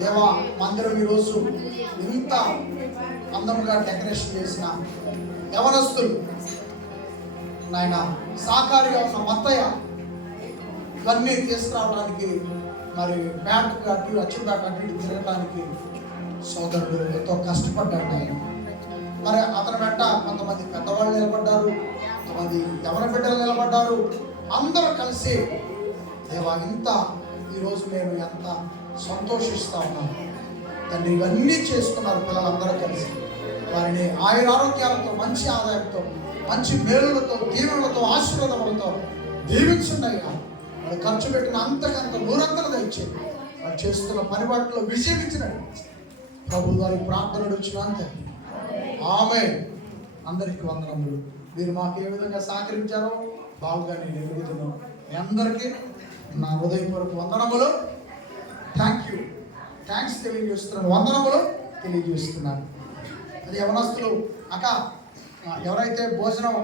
దేవా మందిరం ఈరోజు ఇంత అందముగా డెకరేషన్ చేసిన యవనస్తులు నాయన సహకారిగా ఉన్న మత్తయ్య ఇవన్నీ తీసుకురావడానికి మరి బ్యాంక్ కట్టి అచ్చుబ్యాక్ కట్టి తిరగడానికి సోదరుడు ఎంతో కష్టపడ్డాడు ఆయన. మరి అతని వెంట కొంతమంది పెద్దవాళ్ళు నిలబడ్డారు, కొంతమంది యవన బిడ్డలు నిలబడ్డారు. అందరూ కలిసి దేవా ఇంత ఈరోజు మేము ఎంత సంతోషిస్తా ఉన్నాం తండ్రి. ఇవన్నీ చేసుకున్నారు పిల్లలందరూ కలిసి. వారిని ఆరోగ్యాలతో, మంచి ఆదాయంతో, మంచి మేలులతో, దీవెనలతో, ఆశీర్వాదములతో దీవించుండగా వాళ్ళు ఖర్చు పెట్టిన అంతకంత నూరంతలు తెచ్చేది. వారు చేస్తున్న పని వాటిలో విజయం ఇచ్చినట్టు ప్రభు వారి ప్రార్థనలు వచ్చినంత ఆమె. అందరికీ వందనములు. మీరు మాకు ఏ విధంగా సహకరించారో బాగుగా నేను ఎదుగుతున్నాను. మీ అందరికీ నా హృదయపూర్వక వందనములు. థ్యాంక్స్ తెలియజేస్తున్నాను, వందనములు తెలియజేస్తున్నాను. అది యవనస్తులు అక్క ఎవరైతే భోజనం